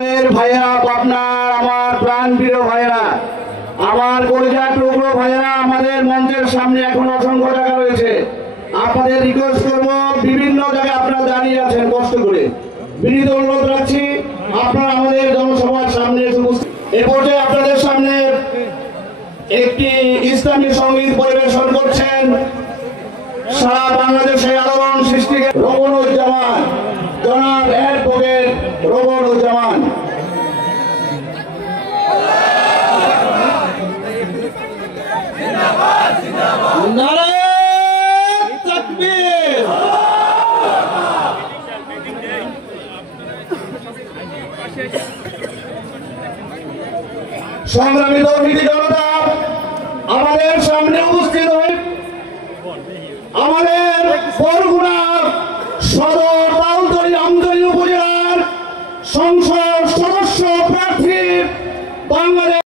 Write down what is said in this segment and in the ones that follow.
ভাইয়েরা, আপনার আমার প্রাণ প্রিয় ভাইয়েরা, আমার কলিজার টুকরো ভাইয়েরা, আমাদের মঞ্চের সামনে এখন অসংখ্য জায়গা রয়েছে। আপনাদের রিকোয়েস্ট করবো, বিভিন্ন জায়গায় আপনারা দাঁড়িয়ে আছেন কষ্ট করে, বিনীত অনুরোধ রাখছি আপনারা আমাদের জনসভার সামনে এসে উপস্থিত। এ পর্যায়ে আপনাদের সামনে একটি ইসলামী সঙ্গীত পরিবেশন করছেন সারা বাংলাদেশে আলোড়ন সৃষ্টিকে রোকনুজ্জামান, জনাব অ্যাডভোকেট রোকনুজ্জামান। নারায়ে তাকবীর। সংগ্রামী তৌহিদি জনতা, আমাদের সামনে উপস্থিত হয়ে আমাদের বরগুনা সদর তালতলী আমতলী উপজেলার সংসদ সদস্য প্রার্থী বাংলাদেশ।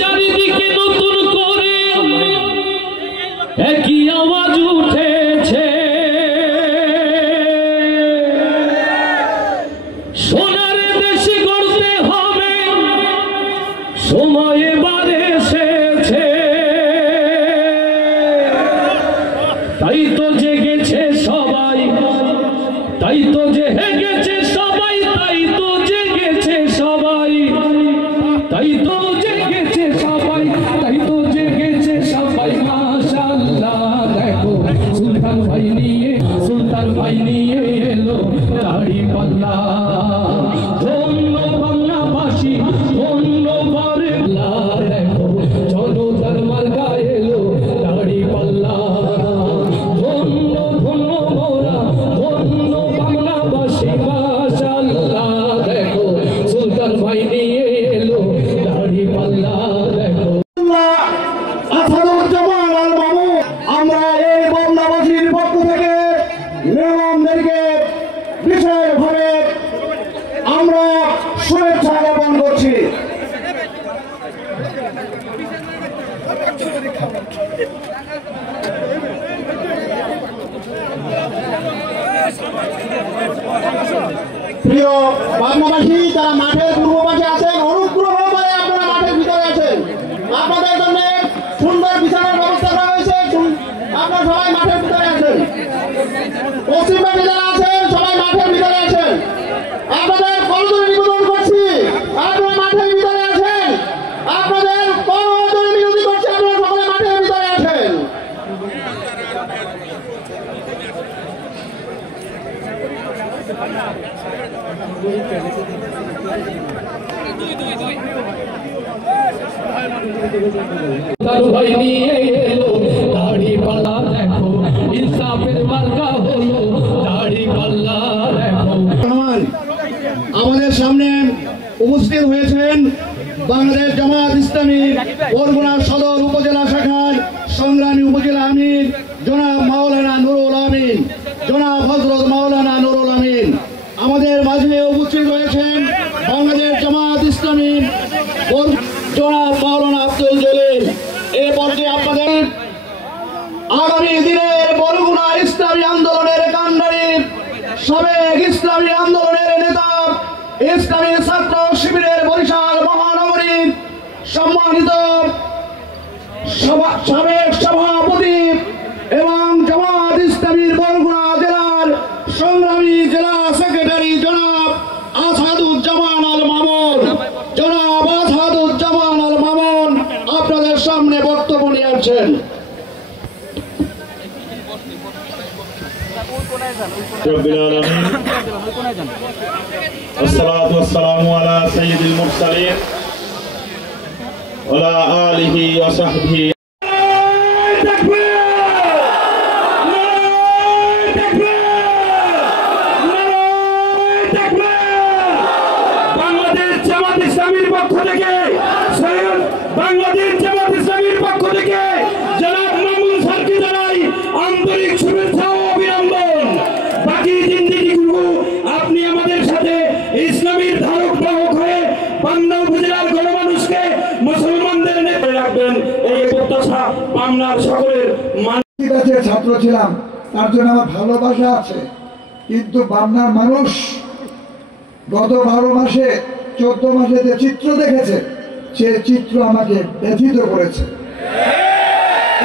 চারিদিকে নতুন করে একই আওয়াজ উঠেছে, সোনার দেশে গড়তে হবে, সময় এবার এসেছে। তাই তো জেগেছে সবাই, তাই তো জেগেছে সবাই, তাই তো জেগেছে সবাই, তাই তো জেগেছে সবাই, তাই তো জেগেছে সবাই। মাশাআল্লাহ, দেখো সুলতান ভাই নিয়ে এলো দাড়ি পাল্লা। ধন্য বাংলাবাসী, ধন্য বাংলা, দেখো জনতার মার্কা এলো দাড়ি পাল্লা। ধন্য ধন্য মোরা, ধন্য বাংলাবাসী। মাশাআল্লাহ, দেখো সুলতান ভাই নিয়ে এলো দাড়ি পাল্লা। দেখো আসাদুজ্জামান আল মামুন, আমরা এই বন্যাবাসীর পক্ষ থেকে মেহমানদেরকে বিশেষভাবে আমরা শুভেচ্ছা জ্ঞাপন করছি। প্রিয় বাংলাবাসী, যারা মাঠের পূর্ব পাশে আছেন, অনুগ্রহ করে আপনারা মাঠের ভিতরে আছেন। আপনাদের জন্য সুন্দর বিছানার ব্যবস্থা করা হয়েছে, আপনারা সবাই মাঠের ভিতরে আছেন। পশ্চিম পাশে যারা আছেন সবাই মাঠের ভিতরে আছেন। আপনাদের করজোড়ে নিবেদন করছি, আপনারা মাঠের ভিতরে আছেন। আপনাদের করজোড়ে বিনতি করছি, আপনারা সকলে মাঠের ভিতরে আছেন। ভাই নিয়ে এলো দাড়ি পাল্লা, দেখো ইনসাফের মার্কা হলো দাড়ি পাল্লা। দেখো আমাদের সামনে উপস্থিত হয়েছেন বাংলাদেশ জামাত ইসলামী বরগুনা সদর উপজেলা শাখার সংগ্রামী উপজেলা আমির জনাব মাওলানা নুরুল আমিন, জনাব হযরত মাওলানা নুরুল আমিন। আমাদের মাঝে উপস্থিত রয়েছেন বাংলাদেশ জামাত ইসলামী জনাব মাওলানা আব্দুল জলিল। এ পর্যায়ে আপনাদের আগামী দিনের বরগুনা ইসলামী আন্দোলনের কান্ডারি, সাবেক ইসলামী আন্দোলনের নেতা, ইসলামী ছাত্র শিবিরের বরিশাল মহানগরী সম্মানিত সাবেক সভাপতি এবং জামাত ইসলামীর বরগুনা জেলার সংগ্রামী জেলা সেক্রেটারি জনাব আসাদুজ্জামান আল মামুন, জনাব আসাদুজ্জামান আল মামুন আপনাদের সামনে বক্তব্য নিয়ে আসছেন। والصلاة والسلام على سيد المرسلين وعلى آله وصحبه। বাংলাদেশ জামাত ইসলামীর পক্ষ থেকে, বাংলাদেশ জামাত ইসলামীর পক্ষ থেকে জনাব মামুন স্যারকে জানাই আন্তরিক শুভেচ্ছা ও অভিনন্দন। বাকি জিন্দেগিটুকু আপনি আমাদের সাথে ইসলামীর ধারক বাহক হয়ে পাবনা উপজেলার গণমানুষকে, মুসলমানদের নেতা রাখবেন, এই প্রত্যাশা পাবনার সকলের কাছে ছাত্র ছিলাম, তার জন্য আমার ভালোবাসা আছে। কিন্তু পাবনার মানুষ গত 12 মাসে 14 মাসে যে চিত্র দেখেছে, সে চিত্র আমাকে ব্যথিত করেছে।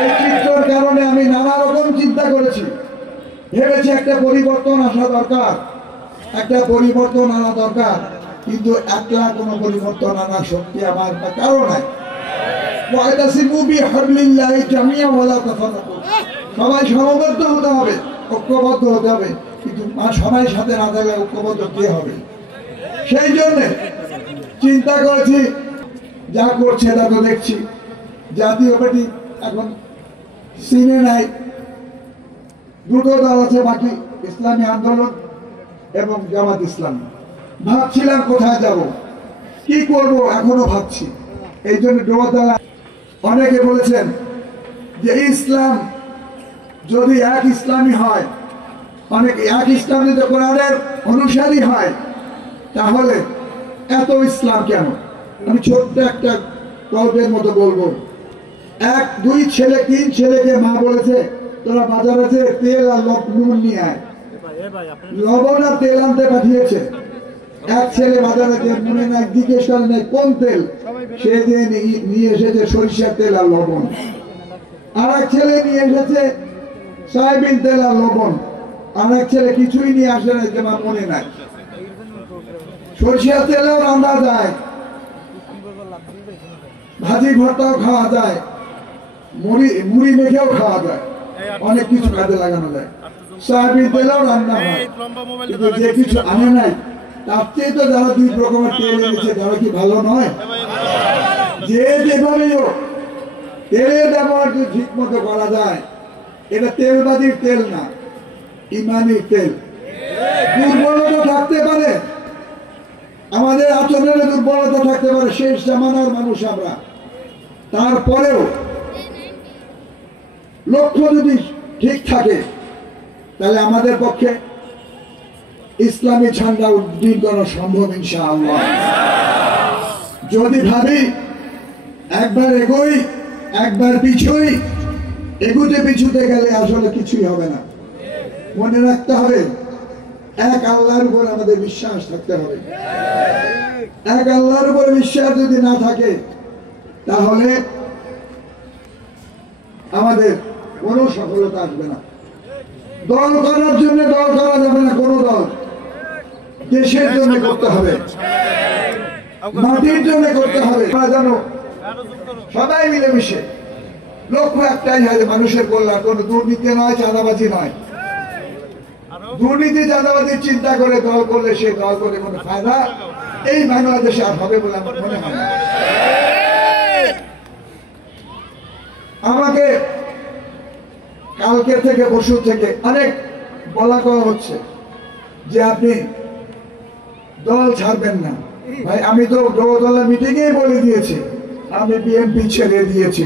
এই চিত্রের কারণে আমি নানা রকম চিন্তা করেছি, ভেবেছি একটা পরিবর্তন আসা দরকার, একটা পরিবর্তন আনা দরকার। কিন্তু একলা কোনো পরিবর্তন আনার শক্তি আমার কারো নাই। সবাই সমবদ্ধ হতে হবে, ঐক্যবদ্ধ হতে হবে, কিন্তু সবাই সাথে না থাকলে ঐক্যবদ্ধ কে হবে? সেই জন্য চিন্তা করেছি, যা করছে তা তো দেখছি। জাতীয় পার্টি এখন সিনে নাই, দুটো দল আছে বাকি, ইসলামী আন্দোলন এবং জামাত ইসলামী। ভাবছিলাম কোথায় যাব, কি করব, এখনো ভাবছি। এই জন্য ডোবাতলা অনেকে বলেছেন যে ইসলাম যদি এক ইসলামী হয়, অনেক এক ইসলাম যদি কোরআনের অনুসারী হয়, তাহলে এত ইসলাম কেন? আমি ছোট্ট একটা গল্পের মতো বলবো। 1 2 ছেলে 3 ছেলেকে মা বলেছে, তোরা বাজারে যে তেল আর নুন নিয়ে আয়। লবণ আর তেল আনতে পাঠিয়েছে। এক ছেলে বাজারে মনে নাই, জিজ্ঞেস করে নাই কোন তেল, সে দিয়ে নিয়ে এসেছে সরিষার তেল আর লবণ। আর এক ছেলে নিয়ে এসেছে সয়াবিন তেল আর লবণ। আর এক ছেলে কিছুই নিয়ে আসে নাই, যে আমার মনে নাই। সরিষার তেলেও রান্না যায়, ভাজি ভর্তাও খাওয়া যায়, মুড়ি মেখেও খাওয়া যায়, অনেক কিছু কাজে লাগানো যায়। সয়াবিন তেলেও রান্না হয়। কিন্তু যে কিছু আনে নাই, তার চেয়ে তো যারা 2 রকমের তেল এনেছে, তারা কি ভালো নয়? যে যেভাবেই হোক তেলের ব্যবহার যদি ঠিক মতো করা যায়, এটা তেলবাজির তেল না, ইমানের তেল। দুর্বলতা থাকতে পারে, আমাদের আচরণে দুর্বলতা থাকতে পারে, শেষ জামানার মানুষ আমরা। তারপরেও লক্ষ্য যদি ঠিক থাকে, তাহলে আমাদের পক্ষে ইসলামী ঝান্ডা উদ্দীন করা সম্ভব ইনশাআল্লাহ। যদি ভাবি একবার এগোই একবার পিছুই, এগুতে পিছুতে গেলে আসলে কিছুই হবে না। মনে রাখতে হবে, এক আল্লাহর উপর আমাদের বিশ্বাস থাকতে হবে। এক আল্লাহর উপর বিশ্বাস যদি না থাকে, তাহলে আমাদের কোনো সফলতা আসবে না। দল করার জন্য দল করা যাবে না, কোনো দল দেশের জন্য করতে হবে, মাটির জন্য করতে হবে। জানো, সবাই মিলেমিশে লক্ষ্য একটাই হয়, মানুষের কল্যাণ, কোনো দুর্নীতি নয়, চাঁদাবাজি নয়। দুর্নীতি চাঁদাবাজির চিন্তা করে দল করলে সে দল করে কোনো ফায়দা এই বাংলাদেশে আর হবে বলে আমার মনে হয় না। আমাকে কালকে থেকে পরশু থেকে অনেক বলা কওয়া হচ্ছে যে আপনি দল ছাড়বেন না। ভাই, আমি তো দলের মিটিংয়ে বলে দিয়েছি আমি বিএনপি ছেড়ে দিয়েছি,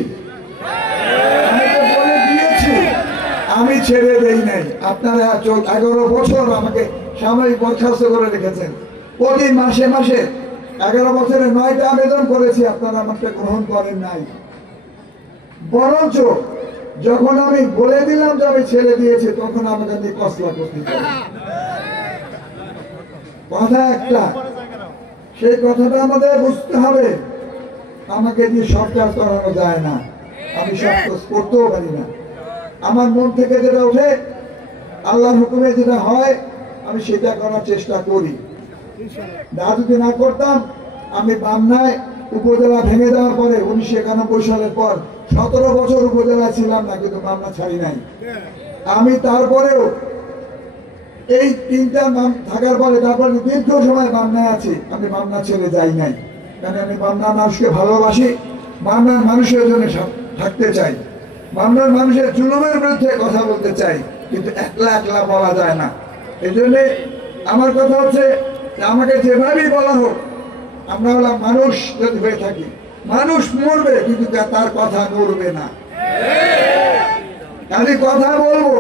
আমি ছেড়ে দেই নাই। আপনারা 11 বছর আমাকে সাময়িক বরখাস্ত করে রেখেছেন, প্রতি মাসে মাসে 11 বছরে 9টা আবেদন করেছি, আপনারা আমাকে গ্রহণ করেন নাই। বরঞ্চ যখন আমি বলে দিলাম যে আমি ছেড়ে দিয়েছি, তখন আমাকে নিয়ে কসলা করতে কথা একটা, সেই কথাটা আমাদের বুঝতে হবে। আমাকে দিয়ে সরকার করানো যায় না, আমি সব করতেও পারি না। আমার মন থেকে যেটা ওঠে, আল্লাহর হুকুমে যেটা হয়, আমি সেটা করার চেষ্টা করি। যদি না করতাম, আমি পাবনায় উপজেলা ভেঙে দেওয়ার পরে 1991 সালের পর 17 বছর উপজেলা ছিলাম না, কিন্তু পাবনা ছাড়ি নাই। আমি তারপরেও এই 3টা নাম থাকার পরে তারপরে দীর্ঘ সময় পাবনায় আছি, আমি পাবনা ছেড়ে যাই নাই। কারণ আমি পাবনার মানুষকে ভালোবাসি, পাবনার মানুষের জন্য থাকতে চাই, পাবনার মানুষের জুলুমের বিরুদ্ধে কথা বলতে চাই, কিন্তু একলা একলা বলা যায় না। এই জন্যে আমার কথা হচ্ছে, আমাকে যেভাবেই বলা হোক, আমরা হলাম মানুষ। যদি হয়ে থাকি, মানুষ মরবে কিন্তু তার কথা মরবে না। আমি কথা বলবো,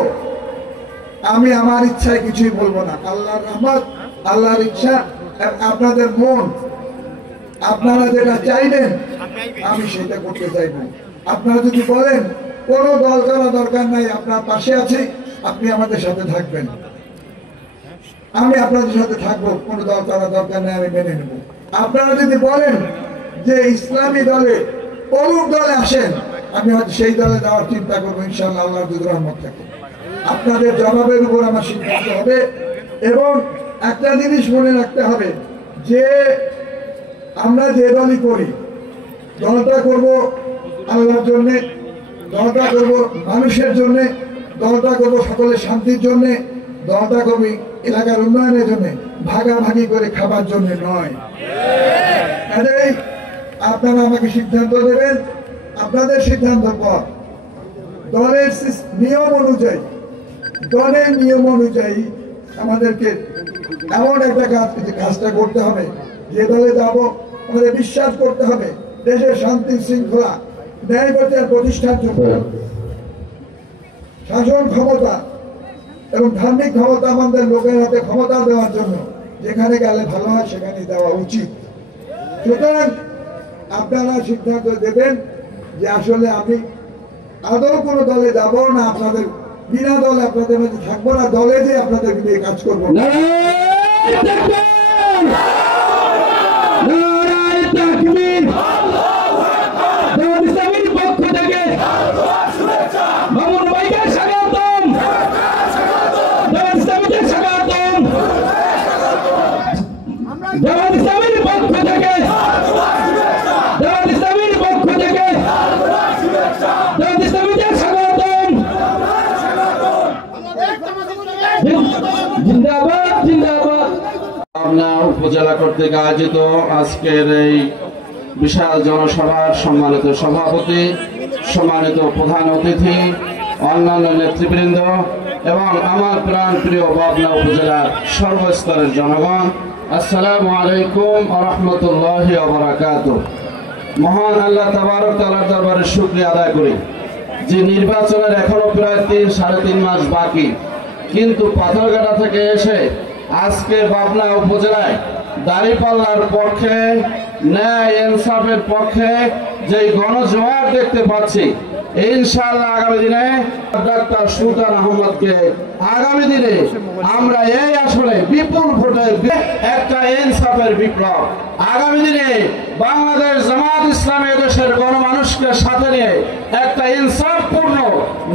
আমি আমার ইচ্ছায় কিছুই বলবো না। আল্লাহর রহমত, আল্লাহর ইচ্ছা, আপনাদের মন, আপনারা যেটা চাইবেন আমি সেটা করতে চাইব। আপনারা যদি বলেন কোনো দল করা দরকার নাই, আপনার পাশে আছি, আপনি আমাদের সাথে থাকবেন। আমি আপনাদের সাথে থাকবো, কোনো দল করা দরকার নেই, আমি মেনে নেব। আপনারা যদি বলেন যে ইসলামী দলে অমুক দলে আসেন, আমি হয়তো সেই দলে যাওয়ার চিন্তা করবো, ইনশাআল্লাহ আল্লাহর যদি রহমত থাকে। আপনাদের জবাবের উপর আমার সিদ্ধান্ত হবে। এবং একটা জিনিস মনে রাখতে হবে যে আমরা যে দলই করি, দলটা করব আল্লাহর জন্যে, দলটা করব মানুষের জন্যে, দলটা করব সকলের শান্তির জন্যে, দলটা করব এলাকার উন্নয়নের জন্য, ভাগাভাগি করে খাবার জন্য নয়। কাজেই আপনারা আমাকে সিদ্ধান্ত দেবেন, আপনাদের সিদ্ধান্ত পর দলের নিয়ম অনুযায়ী, দলের নিয়ম অনুযায়ী আমাদেরকে এমন একটা কাজটা করতে হবে, যে দলে যাব আমাদের বিশ্বাস করতে হবে দেশের শান্তি শৃঙ্খলা ন্যায় বিচার প্রতিষ্ঠার জন্য, শাসন ক্ষমতা এবং ধার্মিক ক্ষমতা আমাদের লোকের হাতে ক্ষমতা দেওয়ার জন্য যেখানে গেলে ভালো হয় সেখানে দেওয়া উচিত। সুতরাং আপনারা সিদ্ধান্ত দেবেন যে আসলে আমি আদৌ কোনো দলে যাব না, আপনাদের বিনা দলে আপনাদের মাঝে থাকবো না, দলে যে আপনাদের নিয়ে কাজ করবো। পাবনা উপজেলা কর্তৃক আয়োজিত আজকের এই বিশাল জনসভার সম্মানিত সভাপতি, সম্মানিত প্রধান অতিথি, অন্যান্য নেতৃবৃন্দ এবং আমার প্রাণ প্রিয় পাবনা উপজেলার সর্বস্তরের জনগণ, আসসালামু আলাইকুম ওয়া রাহমাতুল্লাহি ওয়া বারাকাতুহু। মহান আল্লাহ তাবারক তাআলার দরবারে শুকরিয়া আদায় করি যে নির্বাচনের এখনো প্রায় 3-3.5 মাস বাকি, কিন্তু পাথরঘাটা থেকে এসে আজকে পাবনা উপজেলায় দাঁড়িপাল্লার পক্ষে, ন্যায় ইনসাফের পক্ষে যে গণজোয়ার দেখতে পাচ্ছি, ইনশাআল্লাহ আগামী দিনে ডাক্তার সুলতান আহমদকে আগামী দিনে আমরা এই আসলে বিপুল ভোটে একটা ইনসাফের বিপ্লব, আগামী দিনে বাংলাদেশ জামাত ইসলামী দেশের গণমানুষকে সাথে নিয়ে একটা ইনসাফপূর্ণ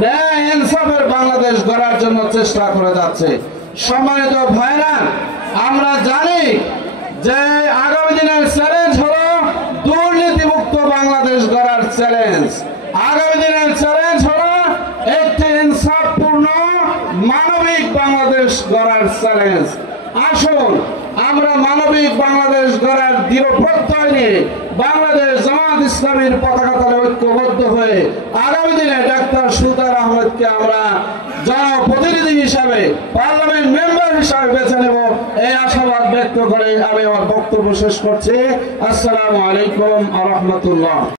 ন্যায় ইনসাফের বাংলাদেশ গড়ার জন্য চেষ্টা করে যাচ্ছে। সম্মানিত ভাইরা, আমরা জানি যে আগামী দিনের চ্যালেঞ্জ হলো দুর্নীতিমুক্ত বাংলাদেশ গড়ার চ্যালেঞ্জ, আগামী দিনের চ্যালেঞ্জ হলো একটি ইনসাফপূর্ণ মানবিক বাংলাদেশ গড়ার চ্যালেঞ্জ। আসুন আমরা মানবিক বাংলাদেশ গড়ার দৃঢ় প্রত্যয় নিয়ে বাংলাদেশ জামাত ইসলামীর পতাকা তলে ঐক্যবদ্ধ হয়ে আগামী দিনে ডাক্তার সুলতান আহমদকে আমরা জনপ্রতিনিধি হিসাবে, পার্লামেন্ট মেম্বার হিসাবে বেছে নেব, এই আশাবাদ ব্যক্ত করে আমি আমার বক্তব্য শেষ করছি। আসসালামু আলাইকুম ওয়া রাহমাতুল্লাহ।